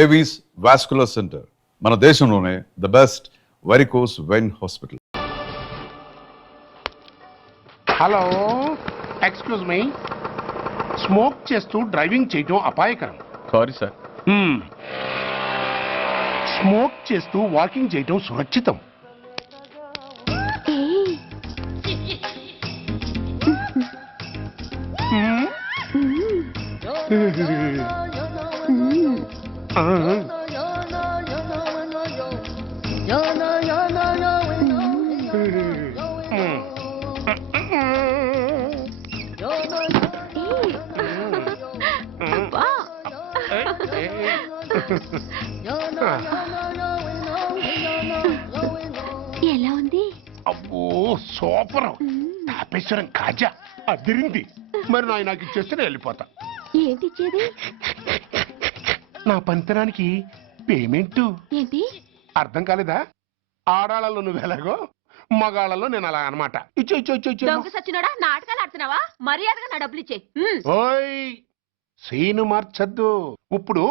Avis vascular centre మన దేశంలోనే the best varicose vein hospital. Hello, excuse me. Smoke చేస్తూ driving చేయటం అపాయకరం. Sorry sir. స్మోక్ చేస్తూ వాకింగ్ చేయటం సురక్షితం. ఎలా ఉంది? అబ్బో సూపర్. తాపేశ్వరం కాజా అదిరింది. మరి నాకు ఇచ్చేస్తే నేను వెళ్ళిపోతా. ఏంటి ఇచ్చేది? నా పంతనానికి పేమెంట్. ఏంటి అర్థం కాలేదా? ఆడాళ్ళలో నువ్వు ఎలాగో, మగాళ్ళలో నేను అలా అనమాట. దొంగ సచ్చినోడా, నాటకాలు ఆడుతున్నావా? మర్యాదగా నా డబ్బులు ఇచ్చే. ఓయ్ సీను మార్చద్దు. ఇప్పుడు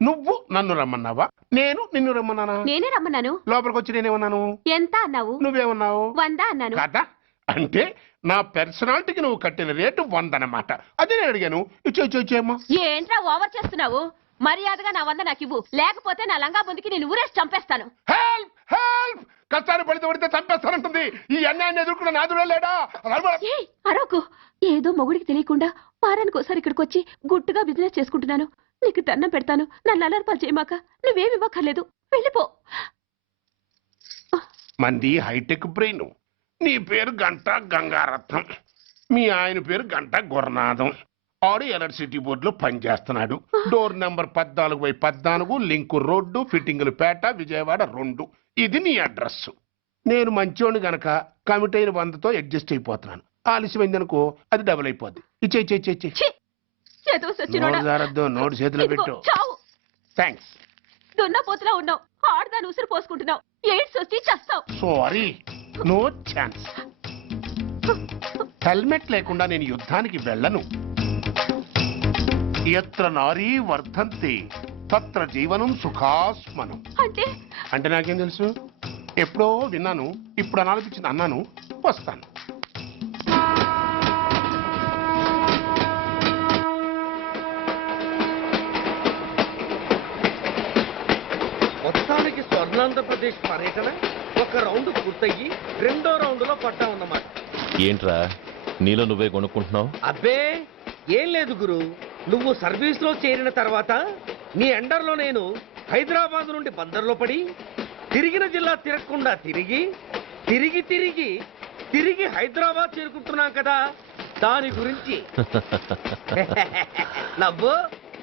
నువ్వు నన్ను రమ్మన్నావా, నేను నిన్ను రమ్మన్నానా? నేనే రమ్మన్నాను. లోపలికి వచ్చి నేనేమన్నాను? ఎంత అన్నావు? నువ్వేమన్నావు? 100 అన్నాను. కదా, అంటే నా పర్సనాలిటీకి నువ్వు కట్టిన రేటు 100 అన్నమాట. అదే నేను అడిగాను. ఇచ్చేమ్మా. ఏంట్రా ఓవర్ చేస్తున్నావు? మర్యాదగా నా 100 నాకు ఇవ్వు, లేకపోతే నా లంగా ముందుకి నేను ఊరేసి చంపేస్తాను. Help help. కష్టాన్ని పడితే చంపేస్తానంటుంది. ఈ అన్యాయాన్ని ఎదుర్కొన్న నాదుడే లేడా? అరవకు. ఏదో మొగుడికి తెలియకుండా వారానికి ఒకసారి ఇక్కడికి వచ్చి గుట్టుగా బిజినెస్ చేసుకుంటున్నాను. నీకు దండం పెడతాను, నన్ను అలర్పాలు చేయమాక. నువ్వేమి ఇవ్వక్కర్లేదు, వెళ్ళిపో. మంది హైటెక్ బ్రెయిన్. నీ పేరు గంట గంగారత్నం, మీ ఆయన పేరు గంట గురనాథం. ఆడు ఎలక్ట్రిసిటీ బోర్డులో పనిచేస్తున్నాడు. డోర్ నెంబర్ 14/14, లింకు రోడ్డు, ఫిట్టింగులు పేట, విజయవాడ 2. ఇది నీ అడ్రస్. నేను మంచోని గనక కమిట్ అయిన 100తో అడ్జస్ట్ అయిపోతున్నాను. ఆలస్యమైందనుకో అది డబుల్ అయిపోద్ది. ఇచ్చే నోటు చేతిలో పెట్టు. థ్యాంక్స్. దున్నపోతులా ఉన్నావు, ఆడదాన్ని ఉసురు పోసుకుంటున్నావు. ఎయిడ్స్ వచ్చి చస్తావు. Sorry, no chance. హెల్మెట్ లేకుండా నేను యుద్ధానికి వెళ్ళను. ఎత్ర నారీ వర్ధంతి తత్ర జీవనం సుఖాస్మనం. అంటే నాకేం తెలుసు? ఎప్పుడో విన్నాను, ఇప్పుడు అనాలనిపించింది అన్నాను. వస్తాను. మొత్తానికి స్వర్ణాంధ్రప్రదేశ్ పర్యటన ఒక రౌండ్ పూర్తయ్యి 2వ రౌండ్ లో పడ్డా ఉన్నమాట. ఏంట్రా నీలో నువ్వే కొనుక్కుంటున్నావు? అబ్బే ఏం లేదు గురు. నువ్వు సర్వీస్ లో చేరిన తర్వాత నీ అండర్లో నేను హైదరాబాద్ నుండి బందర్లో పడి తిరిగిన జిల్లా తిరగకుండా తిరిగి తిరిగి తిరిగి తిరిగి హైదరాబాద్ చేరుకుంటున్నాం కదా, దాని గురించి.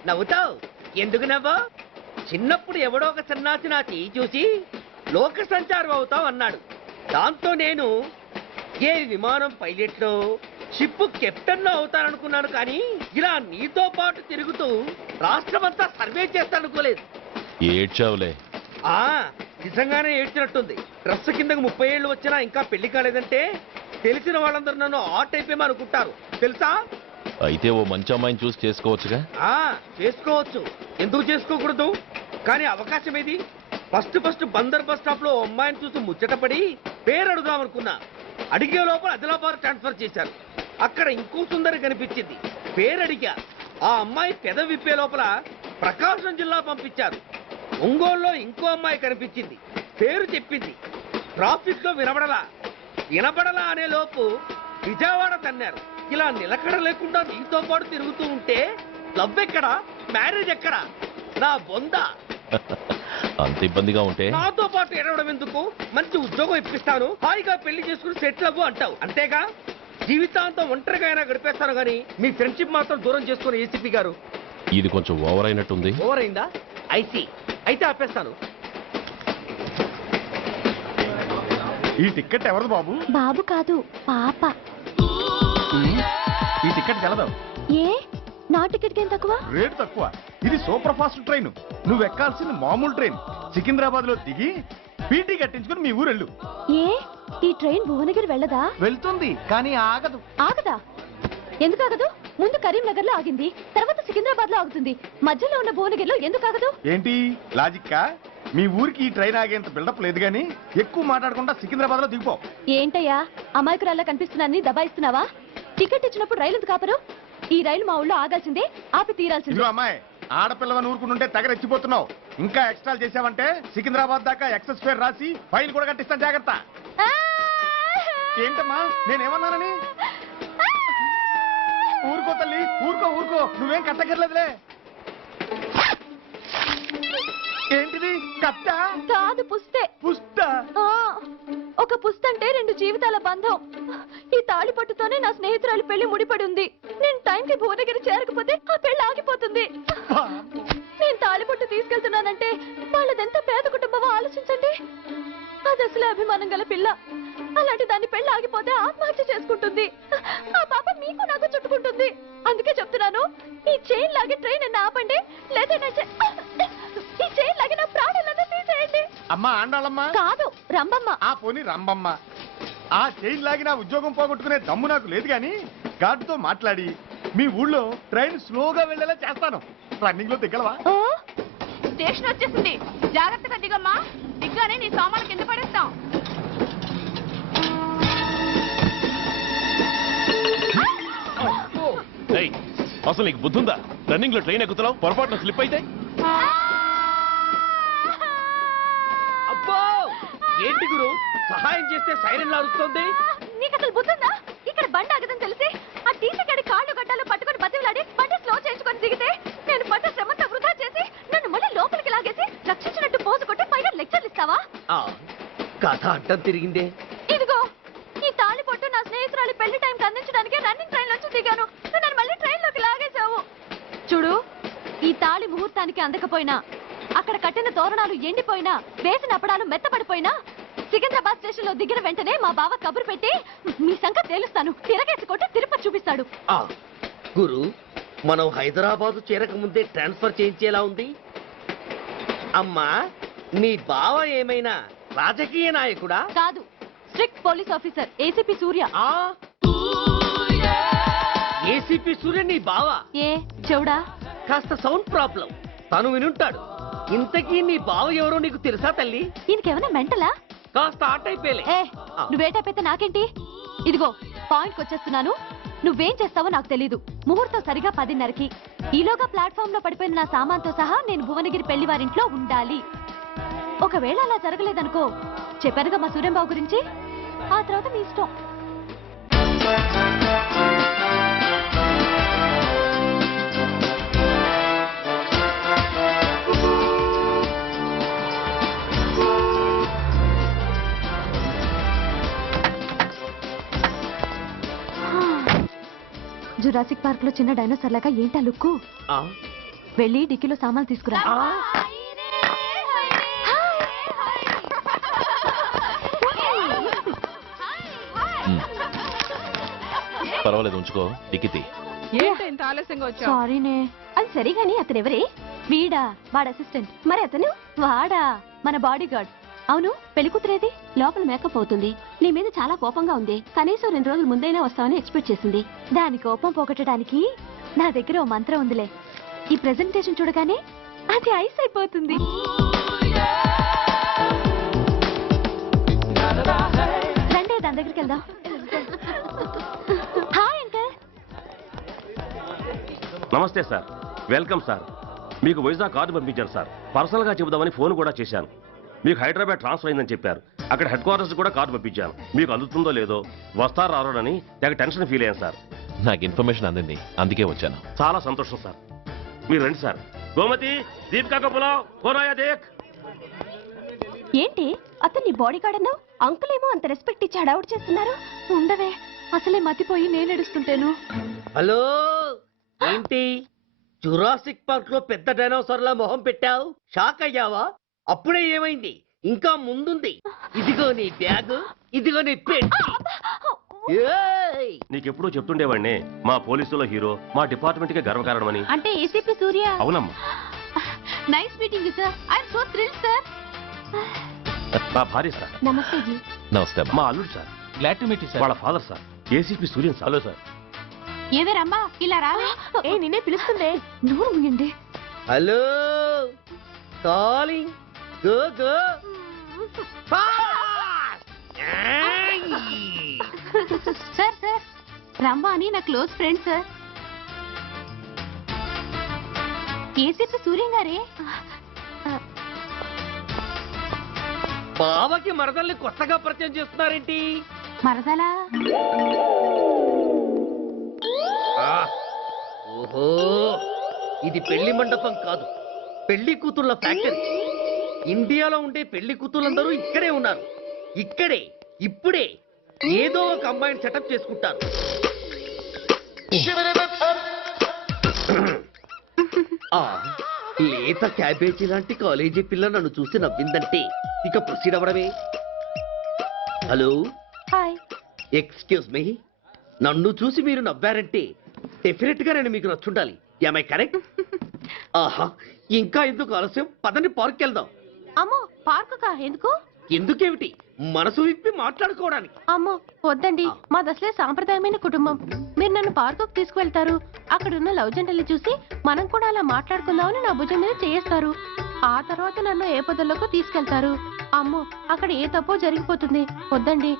నవ్వుతావు ఎందుకు నవ్వు? చిన్నప్పుడు ఎవడో ఒక సన్నాసి నా చేయి చూసి లోక సంచారం అవుతావు అన్నాడు. దాంతో నేను ఏ విమానం పైలట్లో, షిప్ కెప్టెన్ లో అవుతాననుకున్నాను. కానీ ఇలా నీతో పాటు తిరుగుతూ రాష్ట్రమంతా సర్వే చేస్తాననుకోలేదు. ఏడ్చావులే. నిజంగానే ఏడ్చినట్టుంది. డ్రెస్ కిందకు 30 ఏళ్ళు వచ్చినా ఇంకా పెళ్లి కాలేదంటే తెలిసిన వాళ్ళందరూ నన్ను ఆట్ అయిపోయి అనుకుంటారు తెలుసా? అయితే ఓ మంచి అమ్మాయిని చూసి చేసుకోవచ్చుగా. చేసుకోవచ్చు, ఎందుకు చేసుకోకూడదు? కానీ అవకాశం ఏది? ఫస్ట్ బందర్ బస్ స్టాప్ లో అమ్మాయిని చూసి ముచ్చటపడి పేరు అడుగుదామనుకున్నా. అడిగే లోపల ఆదిలాబాద్ ట్రాన్స్ఫర్ చేశారు. అక్కడ ఇంకో సుందరి కనిపించింది. పేరు అడిగా. ఆ అమ్మాయి పెద విప్పే లోపల ప్రకాశం జిల్లా పంపించారు. ఒంగోలులో ఇంకో అమ్మాయి కనిపించింది. పేరు చెప్పింది. ట్రాఫిక్ లో వినబడలా అనే లోపు విజయవాడ తన్నారు. ఇలా నిలకడ లేకుండా నీతో పాటు తిరుగుతూ ఉంటే లవ్ ఎక్కడా, మ్యారేజ్ ఎక్కడా? నా బొంద. అంత ఇబ్బందిగా ఉంటే నాతో పాటు ఎడవడం ఎందుకు? మంచి ఉద్యోగం ఇప్పిస్తాను, హాయిగా పెళ్లి చేసుకుని సెటిల్ అవ్వు అంటావు అంతేగా? జీవితాంతం ఒంటరిగా అయినా గడిపేస్తాను కానీ మీ ఫ్రెండ్షిప్ మాత్రం దూరం చేసుకుని ఏసీపీ గారు. ఇది కొంచెం ఓవర్ అయినట్టుంది. ఓవర్ అయిందా? అయితే ఆపేస్తాను. ఈ టికెట్ ఎవరిది బాబు? బాబు కాదు, పాప. ఈ టికెట్ తెలదు. ఏ నా టికెట్ ఏం తక్కువ? రేటు తక్కువ. ఇది సూపర్ ఫాస్ట్ ట్రైన్. నువ్వు ఎక్కాల్సింది మామూలు ట్రైన్. సికింద్రాబాద్ లో దిగి పీటీ కట్టించుకుని మీ ఊరెళ్ళు. ఏ ఈ ట్రైన్ భువనగిరి వెళ్ళదా? వెళ్తుంది కానీ ఆగదు. ఆగదా? ఎందుకు ఆగదు? ముందు కరీంనగర్ లో ఆగింది, తర్వాత సికింద్రాబాద్ లో ఆగుతుంది. మధ్యలో ఉన్న భువనగిరిలో ఎందుకు ఆగదు? ఏంటి లాజిక్కా? మీ ఊరికి ఈ ట్రైన్ ఆగేంత బిల్డప్ లేదు గానీ ఎక్కువ మాట్లాడకుండా సికింద్రాబాద్ లో దిగిపో. ఏంటయ్యా అమాయకురాల్లా కనిపిస్తున్నాన్ని దబాయిస్తున్నావా? టికెట్ ఇచ్చినప్పుడు రైలు ఎందుకు ఆపరు? ఈ రైలు మా ఊళ్ళో ఆగాల్సిందే, ఆపి తీరాల్సిందే. ఇదిగో అమ్మాయి, ఆడపిల్లవని ఊరుకుంటుంటే తగరెచ్చిపోతున్నావు. ఇంకా ఎక్స్ట్రా చేసావంటే సికింద్రాబాద్ దాకా ఎక్సెస్ ఫేర్ రాసి ఫైల్ కూడా కట్టిస్తాను, జాగ్రత్త. ఆ! ఏంటమ్మా నేనేమన్నానని? ఊరుకో తల్లి, ఊరుకో ఊరుకో, నువ్వేం కట్టగర్లేదులే. ఏంటిది కట్ట? కాదు పుస్తే. పుష్ట? ఆ, ఒక పుస్తంటే 2 జీవితాల బంధం. ఈ తాళి పట్టుతోనే నా స్నేహితురాలి పెళ్లి ముడిపడి ఉంది. నేను టైంకి భువనగిరి చేరకపోతే ఆ పెళ్లి ఆగిపోతుంది. నేను తాళి పట్టు తీసుకెళ్తున్నానంటే వాళ్ళదెంత పేద కుటుంబమో ఆలోచించండి. అది అసలు అభిమానం గల పిల్ల. అలాంటి దాని పెళ్లి ఆగిపోతే ఆత్మహత్య చేసుకుంటుంది. ఆ పాప మీకు నాకు చుట్టుకుంటుంది. అందుకే చెప్తున్నాను, ఈ చైన్ లాగి ట్రైన్ అన్న ఆపండి, లేదా ఈ చైన్ లాగి నా ప్రాణాలను తీసేయండి. అమ్మా ఆండాళమ్మా? కాదు రంబమ్మ. ఆ పోని రంబమ్మ. ఆ చైన్ లాగి నా ఉద్యోగం పోగొట్టుకునే దమ్ము నాకు లేదు గాని గార్డుతో మాట్లాడి మీ ఊళ్ళో ట్రైన్ స్లోగా వెళ్ళేలా చేస్తాను. రన్నింగ్ లో దిగలవా? ఓ, స్టేషన్ వచ్చేసింది, జాగ్రత్తగా దిగమ్మా. దిగ్గానే నీ సామాన్లు కింద పడేస్తాం. ఏయ్, అసలు నీకు బుద్ధుందా? రన్నింగ్ లో ట్రైన్ ఎక్కుతున్నావు, పొరపాటున స్లిప్ అయితే? అబ్బో ఏంటి గురు, సహాయం చేస్తే సైరన్ అరుస్తుంది. నీకు అసలు బుద్ధుందా? ఇక్కడ బండి ఆగదని తెలిసి ఆ టీసీ గడి కాళ్ళు గడ్డలు పట్టుకొని బతిలాడి బండి స్లో చేసుకొని దిగితే నేను పడ్డ శ్రమంతా వృధా చేసి నన్ను మళ్ళీ లోపలికి లాగేసి రక్షించినట్టు పోజు కొట్టి పైగా లెక్చర్లు ఇస్తావా? ఆ, కథ అడ్డం తిరిగిందే. ఇదిగో ఈ తాళి పొట్టు నా స్నేహితురాలి పెళ్లి టైంకి అందించడానికి రన్నింగ్ ట్రైన్ నుంచి దిగాను. నువ్వు నన్ను మళ్ళీ ట్రైన్ లోకి లాగేశావు. చూడు, ఈ తాళి ముహూర్తానికి అందకపోయినా, అక్కడ కట్టిన తోరణాలు ఎండిపోయినా, వేసిన అప్పడాలు మెత్తపడిపోయినా, సికింద్రాబాద్ స్టేషన్ లో దిగిన వెంటనే మా బావ కబురు పెట్టి మీ సంగతి తేలుస్తాను, తిరగేసి కొట్టి తిరుపతి చూపిస్తాడు. ఆ, గురు మనం హైదరాబాద్ చేరక ముందే ట్రాన్స్ఫర్ చేయించేలా ఉంది. అమ్మా నీ బావ ఏమైనా రాజకీయ నాయకుడా? కాదు, స్ట్రిక్ట్ పోలీస్ ఆఫీసర్ ఏసీపీ సూర్య. ఆ ఏసీపీ సూర్య నీ బావ? ఏ చెవుడా? కాస్త సౌండ్ ప్రాబ్లం, తను వినుంటాడు. ఇంతకీ నీ బావ ఎవరో నీకు తెలుసా తల్లి? ఈయనకేమైనా మెంటలా? కాస్త ఆట అయిపోయలే. ఏ నువ్వేటైతే నాకేంటి? ఇదిగో పాయింట్కి వచ్చేస్తున్నాను. నువ్వేం చేస్తావో నాకు తెలీదు. ముహూర్తం సరిగా 10:30కి. ఈలోగా ప్లాట్ఫామ్ లో పడిపోయిన నా సామాన్తో సహా నేను భువనగిరి పెళ్లి వారింట్లో ఉండాలి. ఒకవేళ అలా జరగలేదనుకో, చెప్పానుగా మా సూర్యంబాబు గురించి, ఆ తర్వాత మీ ఇష్టం. జురాసిక్ పార్క్ లో చిన్న డైనోసార్ లాగా ఏంటా లుక్కు? ఆ, వెళ్ళి డిక్కీలో సామాన్లు తీసుకురా. ఆ, పర్వాలేదు, ఉంచుకో. టికెట్ ఏంటి ఇంత ఆలస్యంగా వచ్చావు? సారీనే. అది సరిగాని అతను ఎవరే? వీడా, వాడు అసిస్టెంట్. మరి అతను? వాడా, మన బాడీ గార్డ్. అవును, పెళ్లి కూతురేది? లోపల మేకప్ అవుతుంది. నీ మీద చాలా కోపంగా ఉంది. కనీసం 2 రోజుల ముందైనా వస్తావని ఎక్స్పెక్ట్ చేసింది. దాని కోపం పోగొట్టడానికి నా దగ్గర ఓ మంత్రం ఉందిలే. ఈ ప్రెజెంటేషన్ చూడగానే అది ఐస్ అయిపోతుంది. రండి, దాని దగ్గరికి వెళ్దాం. Hi uncle. నమస్తే సార్, వెల్కమ్ సార్. మీకు వైజాగ్ కార్డు పంపించాను సార్. పర్సనల్ గా చెబుదామని ఫోన్ కూడా చేశాను. మీకు హైదరాబాద్ ట్రాన్స్ఫర్ అయిందని చెప్పారు. అక్కడ హెడ్ క్వార్టర్స్ కూడా కార్డు పంపించాను. మీకు అందుతుందో లేదో, వస్తారో రారోనని తెగ టెన్షన్ ఫీల్ అయ్యాను సార్. నాకు ఇన్ఫర్మేషన్ అందింది, అందుకే వచ్చాను. చాలా సంతోషం సార్. మీరు రండి సార్. గోమతి, దీపికా కపులావ్, కోనాయా దేక్. ఏంటి అతన్ని బాడీ గార్డ్ అన్నావు? అంకుల్ ఏమో అంత రెస్పెక్ట్ ఇచ్చి హడావుడు చేస్తున్నారు. ఉండవే, అసలే మతిపోయి నేను ఎడుస్తుంటేను. హలో ఏంటి జురాసిక్ పార్క్ లో పెద్ద డైనోసార్ లా మొహం పెట్టావు? షాక్ అయ్యావా? అప్పుడే ఏమైంది? ఇంకా ముందుంది. ఇదిగో నీ బ్యాగ్, ఇదిగో నీ పెట్టి. ఏయ్! నీకెప్పుడూ చెప్తుండేవాడిని, మా పోలీసులో హీరో, మా డిపార్ట్మెంట్ కి గర్వకారణమని. అంటే ఏసీపీ సూర్య. అవునమ్మా. Nice meeting you sir. I am so thrilled sir. నా భార్య సార్. నమస్తే జీ. నమస్తే అమ్మా. మా అల్లుడు sir. Glad to meet you వాళ్ళ father sir, ACP Suryan sir. Hello sir. ఏవే రమ్మా ఇలా రావే. ఏ నిన్నే పిలుస్తుందే. నోరు మూయండి. Hello calling go go sir sir రమ్మ అని నా close friend sir. ACP Suryam గారే. బావకి మరదల్ని కొత్తగా పరిచయం చేస్తున్నారేంటి? మరదలా? ఓహో, ఇది పెళ్లి మండపం కాదు, పెళ్లి కూతుళ్ళ ఫ్యాక్టరీ. ఇండియాలో ఉండే పెళ్లి కూతుళ్ళందరూ ఇక్కడే ఉన్నారు. ఇక్కడే ఇప్పుడే ఏదో ఒక అమ్మాయిని సెటప్ చేసుకుంటారు. ఆ, లేత క్యాబేజీ లాంటి కాలేజీ పిల్ల నన్ను చూసి నవ్విందంటే ఇక ప్రొసీడ్ అవ్వడమే. Hello, hi. ఎక్స్క్యూజ్ మీ, నన్ను చూసి మీరు నవ్వారంటే డెఫినెట్ గా నేను మీకు నచ్చుండాలి. Am I correct? ఆహా, ఇంకా ఎందుకు ఆలస్యం? పదండి పార్క్ వెళ్దాం. అమ్మో పార్కు కా ఎందుకు? ఎందుకేమిటి, మనసు విప్పి మాట్లాడుకోవడానికి. అమ్మో వద్దండి, మాది అసలే సాంప్రదాయమైన కుటుంబం. మీరు నన్ను పార్కుకు తీసుకువెళ్తారు, అక్కడున్న లవ్ జంటలు చూసి మనం కూడా అలా మాట్లాడుకుందామని నా భుజం మీద చేస్తారు. ఆ తర్వాత నన్ను ఏ పొదల్లోకి తీసుకెళ్తారు. అమ్మో అక్కడ ఏ తప్పో జరిగిపోతుంది. వద్దండి,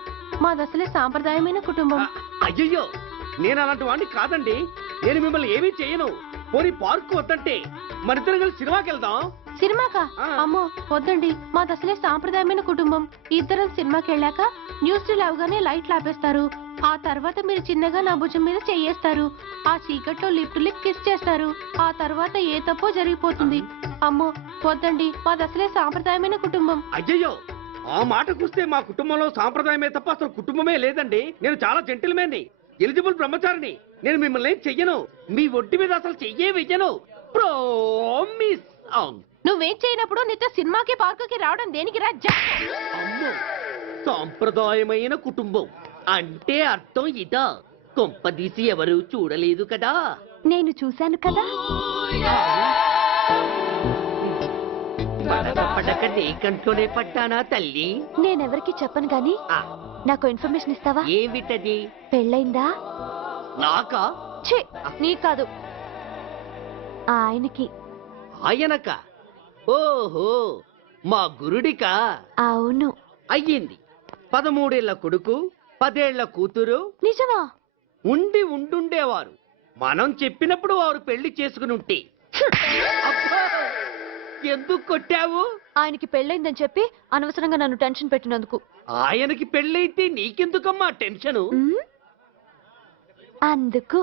మాది అసలే సాంప్రదాయమైన కుటుంబం. అయ్యయ్యో, నేను అలాంటి వాడిని కాదండి. నేను మిమ్మల్ని ఏమీ చేయను. పోనీ పార్క్ వద్దంటే మరిద్దరం కలిసి సినిమాకి వెళ్దాం. సినిమాకా? ఆ. అమ్మో వద్దండి, మాది అసలే సాంప్రదాయమైన కుటుంబం. ఇద్దరం సినిమాకి వెళ్ళాక న్యూస్ అవగానే లైట్లు ఆపేస్తారు. ఆ తర్వాత మీరు చిన్నగా నా భుజం మీద చెయ్యేస్తారు. ఆ చీకట్లో లిప్ టు లిప్ కిస్ చేస్తారు. ఆ తర్వాత ఏ తప్పో జరిగిపోతుంది. అమ్మో వద్దండి, మాది అసలే సాంప్రదాయమైన కుటుంబం. అయ్యయ్యో, ఆ మాటకొస్తే మా కుటుంబంలో సాంప్రదాయమే తప్ప అసలు కుటుంబమే లేదండి. నేను చాలా జెంటిల్మెన్ని, ఎలిజిబుల్ బ్రహ్మచారిని. నేను మిమ్మల్ని ఏం చెయ్యను. మీ ఒంటి మీద అసలు చెయ్యే వెయ్యను. ప్రామిస్. నువ్వేం చేయనప్పుడు నీతో సినిమాకి పార్కుకి రావడం దేనికి రా? అమ్మో, సాంప్రదాయమైన కుటుంబం అంటే అర్థం ఇదా? కొంపదీసి ఎవరు చూడలేదు కదా? నేను చూశాను కదా. పడక నీ కంట్లోనే పడ్డానా తల్లి? నేనెవరికి చెప్పను గాని ఆ, నాకు ఇన్ఫర్మేషన్ ఇస్తావా? ఏమిటది? పెళ్ళైందా? నాకా? ఛీ, నీకు కాదు, ఆయనకి. ఆయనక? ఓహో, మా గురుడికా? అవును. అయ్యింది. 13 ఏళ్ల కొడుకు, 10 ఏళ్ల కూతురు నిజమా? ఉండుండేవారు. మనం చెప్పినప్పుడు వారు పెళ్లి చేసుకుని ఉంటే. అబ్బా, ఎందుకు కొట్టావు? ఆయనకి పెళ్ళైందని చెప్పి అనవసరంగా నన్ను టెన్షన్ పెట్టినందుకు. ఆయనకి పెళ్ళైతే నీకెందుకమ్మా టెన్షను? ఉమ్, అందుకు.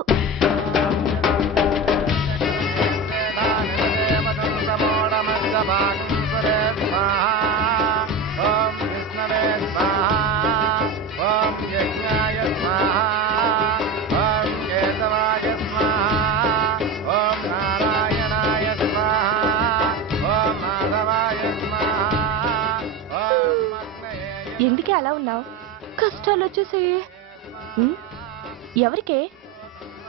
ఎందుకే అలా ఉన్నావు? కష్టాలు వచ్చేసాయి. ఎవరికే?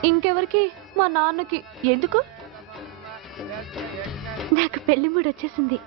ఇంకెవరికి? మా నాన్నకి. ఎందుకు? నాకు పెళ్లి మూడు వచ్చేసింది.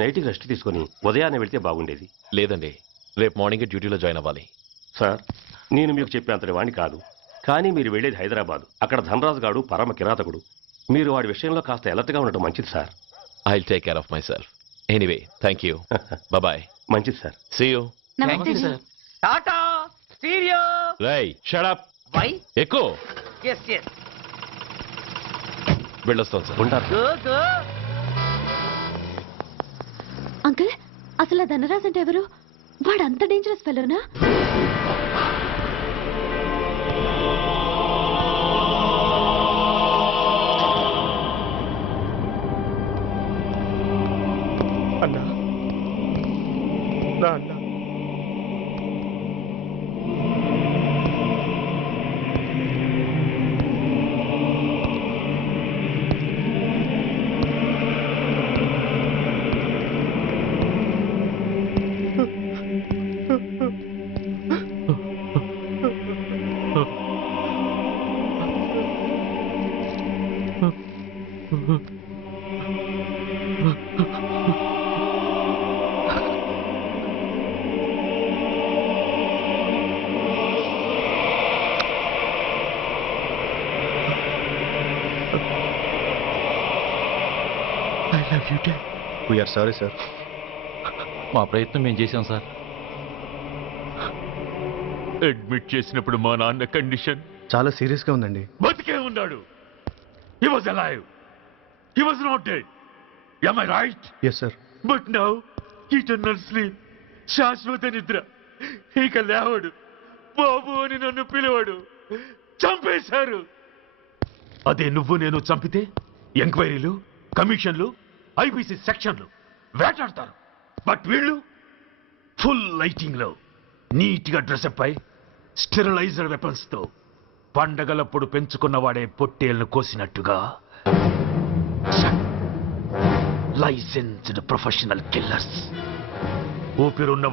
నైట్కి రెస్ట్ తీసుకొని ఉదయాన్నే వెళ్తే బాగుండేది. లేదండి, రేపు మార్నింగ్ డ్యూటీలో జాయిన్ అవ్వాలి. సార్, నేను మీకు చెప్పేంతటి వాణ్ణి కాదు, కానీ మీరు వెళ్ళేది హైదరాబాద్. అక్కడ ధనరాజు గాడు పరమ కిరాతకుడు. మీరు వాడి విషయంలో కాస్త అలర్ట్గా ఉండటం మంచిది sir. I will take care of my self. Anyway, thank you. Bye. మంచిది సార్. See you. నమస్తే జీ. టాటా స్టీరియో రేయ్, షట్ అప్. వై ఎక్కువ ఎస్ ఎస్ వెళ్ళొస్తాం సార్. ఉంటారు. గో గో అంకుల్, అసలు ఆ ధనరాజ్ అంటే ఎవరు? వాడు అంత డేంజరస్ ఫెలోనా? అన్నా నా అన్నా వీఆర్ సారీ సార్. మా ప్రయత్నం మేము చేశాం సార్. అడ్మిట్ చేసినప్పుడు మా నాన్న కండిషన్ చాలా సీరియస్ గా ఉందండి. బతికే ఉన్నాడు. He was alive, he was not dead. Am I right? Yes sir. But now eternal sleep, శాశ్వత నిద్ర. ఇక లేవడు, బాబు అని నన్ను పిలవడు. చంపేశారు. అదే నువ్వు నేను చంపితే ఎంక్వైరీలు, కమిషన్లు, ఐబీసీ సెక్షన్లు వేటాడతారు. బట్ వీళ్ళు ఫుల్ లైటింగ్ లో నీట్ గా డ్రెస్అప్ అయి స్టెరిలైజర్ వెపన్స్ తో పండగలప్పుడు పెంచుకున్న వాడే పొట్టేళ్లను కోసినట్టుగా లైసెన్స్డ్ ప్రొఫెషనల్ కిల్లర్స్. ఊపిరున్న